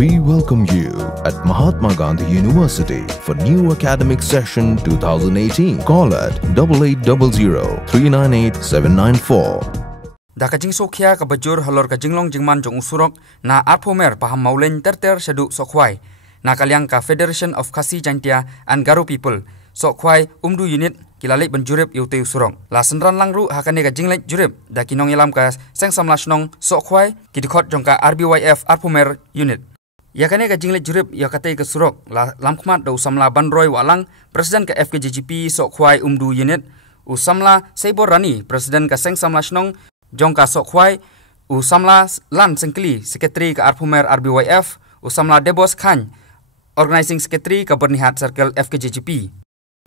We welcome you at Mahatma Gandhi University for new academic session 2018. Call at 8800-398-794. Da kajing Sokhkhwai ka bajur halor kajing long jingman jong surok na 20mer paham maulen terter Syrtok Sokhkhwai na kalyang ka Federation of Khasi Jantia and Garo People Sokhkhwai umdu unit kilalik benjurip yaute surok la senran langru hakane kajing lek jurip da kinong ilam ka seng samlas nong Sokhkhwai kidikot jong ka RBYF 20mer unit yakane kajing lek jurip yakate ka surok la lamkhmat da usamla banroi walang presiden ka FKJGP Sokhkhwai umdu unit usamla Seibor Rani presiden ka seng samlas nong Jongka Sokhkhwai usamla lan sengkli sekretari ke 20mer RBYF usamla Debos Khan organizing secretary ke Bernihat Circle FKJGP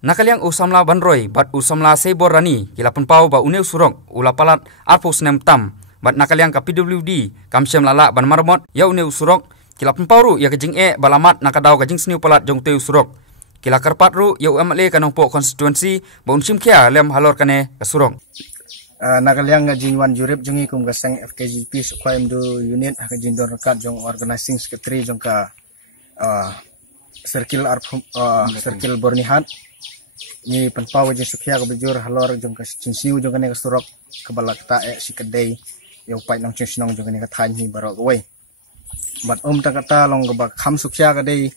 nakaliang usamla Banroi bat usamla Seibor Rani kila penpau ba uneu surok ula palat arpos nem tam bat nakaliang ke PWD kamsem lala ban marmot ya uneu surok kila penpau ru ya kejing balamat nakadau kejing sniew palat jong teu surok kila karpat ru ya UMLA kanongpo constituency ba unsim kia lem halor kane ke surok nakaliang ngajing wan jurip jungi kum gasang FKJP Sokhkhwai mdu unit hakajin don rekat jong organizing secretary jong ka circle Bernihat ni penpau je Sokhkhwai ka bejur halor jong ka sniew jong kane ka surok kebalak ta si kedai yo pai nong chinong jong kane ka than hi barok wei bat ta kata long ka ba kham Sokhkhwai ka dei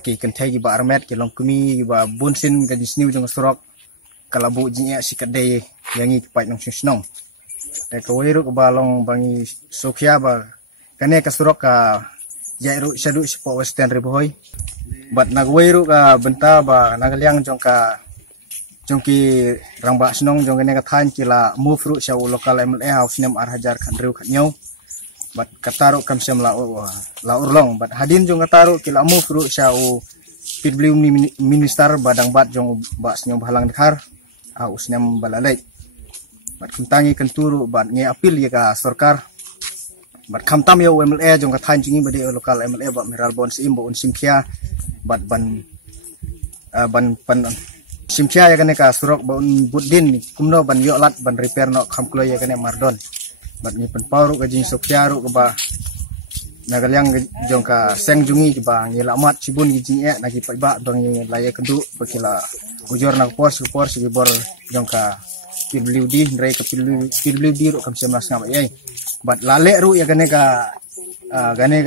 ki kenthai gi ba armet ki long kumi gi ba bunsin ka sniew jong ka surok kalabu jinya si kedai yangi pai nong chinong e ko weru ka balong bangi Sokhkhwai ba kane ka surok ka jairu syadu sipo western Bhoi bat nagweru ka benta ba nagaliang jong ka jongki rangba snong jong kane ka than kila move ru sya local MLA house nem arhajar khandru khatnyau bat kataru kamsem la urlong bat hadin jong kataru kila move ru sya PW minister badang bat jong ba snyong halang dikhar usnem balalai bat kumtangi kenturu bat nge apil ya ka sarkar bat khamtam ya MLA jong ka than jingi bade local MLA ba miral bon sim bo simkhia bat ban simkhia ya kane ka surok ba budin kumno ban yo lat ban repair no khamklo ya kane mardon bat ni penpau ru ka jing Sokhkhwai ru ka ba nagaliang jong ka seng jungi ba ngi lamat sibun gi jing nagi paidbah dong ngi laya kendu bakila ujor nak pors gi bor jong ka PWD ndrai ka PWD ru kamsem nas ngam ai bat lale ru ya gane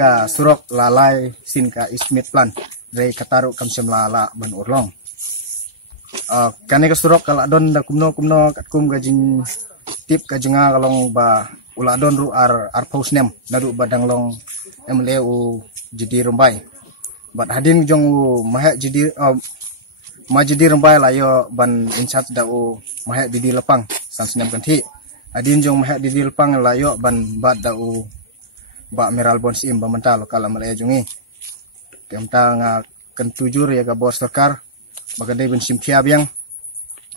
ka surok lalai sin ka estimate plan ndrai kataru kamsem lala ban urlong kane ka surok kala don da kumno katkum gajing tip ka jenga kalong ba ula don ru ar post nem nadu badang long MLA u jadi rombai bat hadin jong mahek jadi majidi rombai layo ban inchat da u mahek didi lepang sansnem kanthi adin jong mahek didi lepang layo ban bat da u ba miral bon sim ba menta lokal MLA jungi kemta nga kentujur ya ga bor sarkar bagadai ben simkhia biang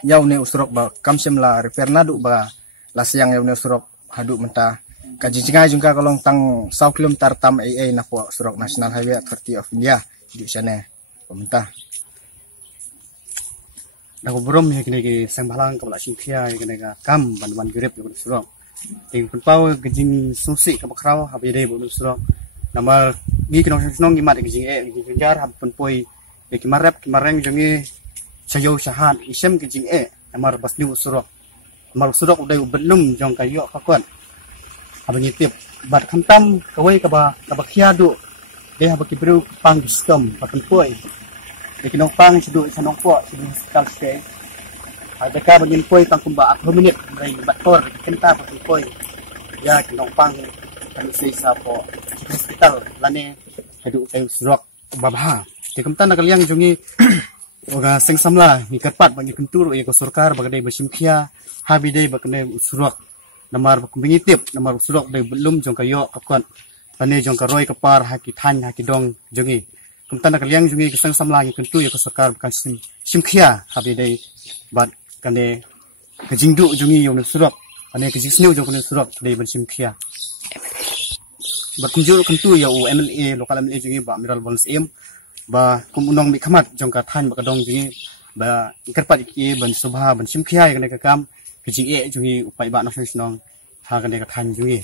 yau ne usrok ba kamsem la repair nadu ba lasyang yau ne usrok hadu menta kajinga jungka kalong tang 100 km tam AA na po surok National Highway Authority of India di sana pemerintah nak berom ya kene ke sembhalang ka Sokhkhwai kene ka kam ban grip yo surok ting penpau gejing susi ka bakrau habi dei bo surok namal gi kinong snong gi mat gejing gi jar hab penpoi be kimareng jongi sayo sahat isem gejing namar basniu surok namar surok udai belum jong kayo kakon abang itip bat khantam kawai kaba khiadu de hab kibru pang system pakan poi de kinong pang sidu sanong po sidu hospital stay ai beka bagin poi pang kumba 2 minit rai bator kenta pakan poi ya kinong pang kan sa po hospital lane hadu kay surok babha de kamtan nakaliang jungi oga sengsamla ni katpat bagi kenturu ya ko sarkar bagadai basimkhia habidai bakne surok namar bingitip namar surok de belum jong kayo kapkan pane jong karoi kapar haki than haki dong jongi kumtan nakaliang jongi kesang samlang kentu ya kesakar bukan simkhia habi dei bat kane kejingdu jongi yong surok pane kejisniu jong kane surok dei ben simkhia bat kunjur kentu ya MLA lokal MLA jongi ba miral bons em ba kumunong mi khamat jong ka than bakadong jongi ba ikarpat iki ban subha ban simkhia ya kane kakam kejing jongi upai ba nasional ha kane ka than jongi